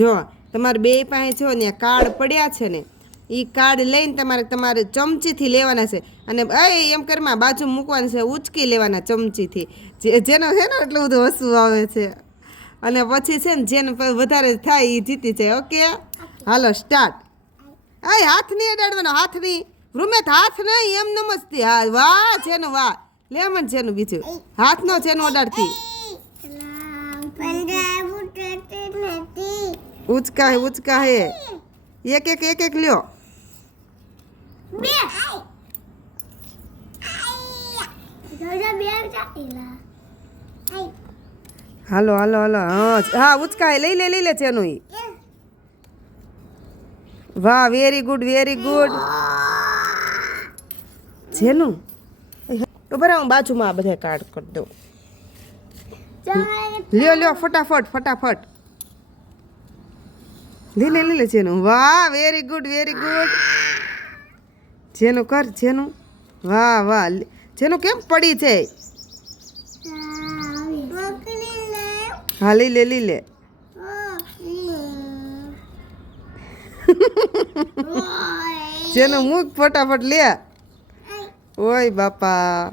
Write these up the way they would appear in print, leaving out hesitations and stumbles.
જો તમારે બે પાસે જો ને કાર્ડ પડ્યા છે ને, એ કાર્ડ લઈને તમારે ચમચીથી લેવાના છે અને એમ કરીમાં બાજુ મૂકવાના છે, ઉચકી લેવાના ચમચીથી. જેનો છે ને એટલું બધું હસવું આવે છે. અને પછી છે ને જેને વધારે થાય એ જીતી જાય. ઓકે, હાલો સ્ટાર્ટ. હાથ નહીં અડાડવાનો, હાથ નહીં રૂમેત, હાથ નહીં એમ નમસ્તી. હા વાહ જેનું, વાહ લે મને જેનું બીજું હાથ નો જેનું અડાડતી. ઉચકા હે એક લ્યો. હાલો હા ઉચકા લઈ લે જેનું. વાહ વેરી ગુડ જેનું. બરાબર હું બાજુમાં બધા કાર્ડ કરી દઉં. લ્યો ફટાફટ લે જેનું. વાહ વેરી ગુડ જેનું કર જેનું. વાહ જેનું કેમ પડી છે. હા લઈ લે જેનું મૂક ફટાફટ લે. ઓય બાપા,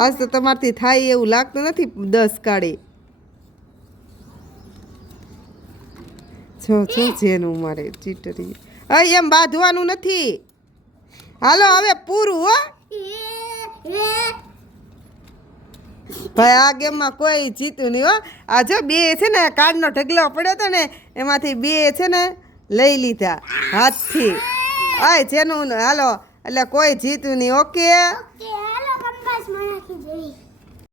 આજ તો તમારથી થાય એવું લાગતું નથી. 10 કાઢી જો જેનું મારે ચીટરી. એમ બાંધવાનું નથી. હાલો હવે પૂરું હો ભાઈ. આ ગેમમાં કોઈ જીતું નહીં હો. આ જો બે છે ને કાર્ડનો ઢગલો પડ્યો હતો ને, એમાંથી બે છે ને લઈ લીધા હાથથી. જેનું હાલો એટલે કોઈ જીતું નહીં. ઓકે.